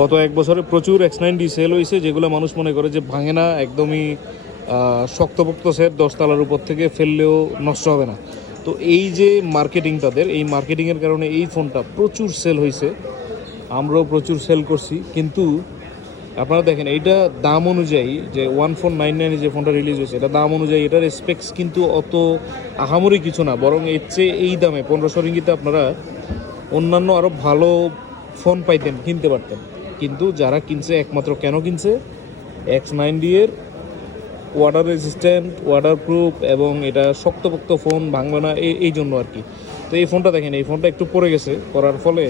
গত এক বছরে প্রচুর X90 সেল হয়েছে, যেগুলো মানুষ মনে করে যে ভাঙে না, একদমই শক্তপোক্ত সেট, 10 তলার উপর থেকে ফেললেও নষ্ট হবে না। তো এই যে মার্কেটিং, তাদের এই মার্কেটিংয়ের কারণে এই ফোনটা প্রচুর সেল হয়েছে, আমরাও প্রচুর সেল করছি। কিন্তু আপনারা দেখেন এইটা দাম অনুযায়ী, যে 1499 যে ফোনটা রিলিজ হয়েছে, এটা দাম অনুযায়ী এটার স্পেক্স কিন্তু অত আহামরি কিছু না, বরং এর চেয়ে এই দামে 1500 রিঙ্গিতে আপনারা অন্যান্য আরও ভালো ফোন পাইতেন, কিনতে পারতেন। কিন্তু যারা কিনছে, একমাত্র কেন কিনছে, X90 এর ওয়াটার রেজিস্ট্যান্ট, ওয়াটার প্রুফ, এবং এটা শক্তপোক্ত ফোন, ভাঙবে না, এই জন্য আর কি। তো এই ফোনটা দেখেন, এই ফোনটা একটু পড়ে গেছে, পড়ার ফলে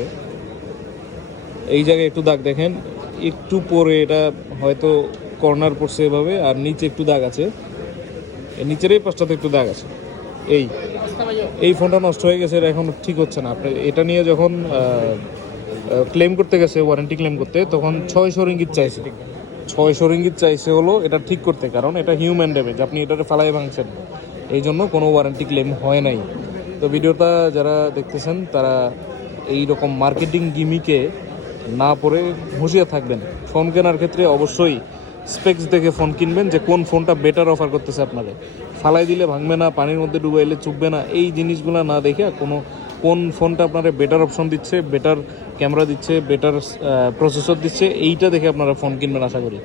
এই জায়গায় একটু দাগ দেখেন, একটু পরে এটা হয়তো কর্নার পড়ছে এভাবে, আর নিচে একটু দাগ আছে, নিচের এই পাশটাতে একটু দাগ আছে। এই ফোনটা নষ্ট হয়ে গেছে, এটা এখন ঠিক হচ্ছে না। আপনি এটা নিয়ে যখন ক্লেম করতে গেছে, ওয়ারেন্টি ক্লেম করতে, তখন 600 রিঙ্গিত চাইছে। 600 রিঙ্গিত চাইছে হলো এটা ঠিক করতে, কারণ এটা হিউম্যান ড্যামেজ, আপনি এটাতে ফালাই ভাঙছেন, এই জন্য কোনো ওয়ারেন্টি ক্লেম হয় নাই। তো ভিডিওটা যারা দেখতেছেন তারা এই রকম মার্কেটিং গিমিকে না পড়ে হুঁশিয়ার থাকবেন। ফোন কেনার ক্ষেত্রে অবশ্যই স্পেক্স দেখে ফোন কিনবেন, যে কোন ফোনটা বেটার অফার করতেছে আপনাকে। ফালাই দিলে ভাঙবে না, পানির মধ্যে ডুবাইলে চুববে না, এই জিনিসগুলো না দেখে কোন ফোনটা আপনারা বেটার অপশন দিচ্ছে, বেটার ক্যামেরা দিচ্ছে, বেটার প্রসেসর দিচ্ছে, এইটা দেখে আপনারা ফোন কিনবেন আশা করি।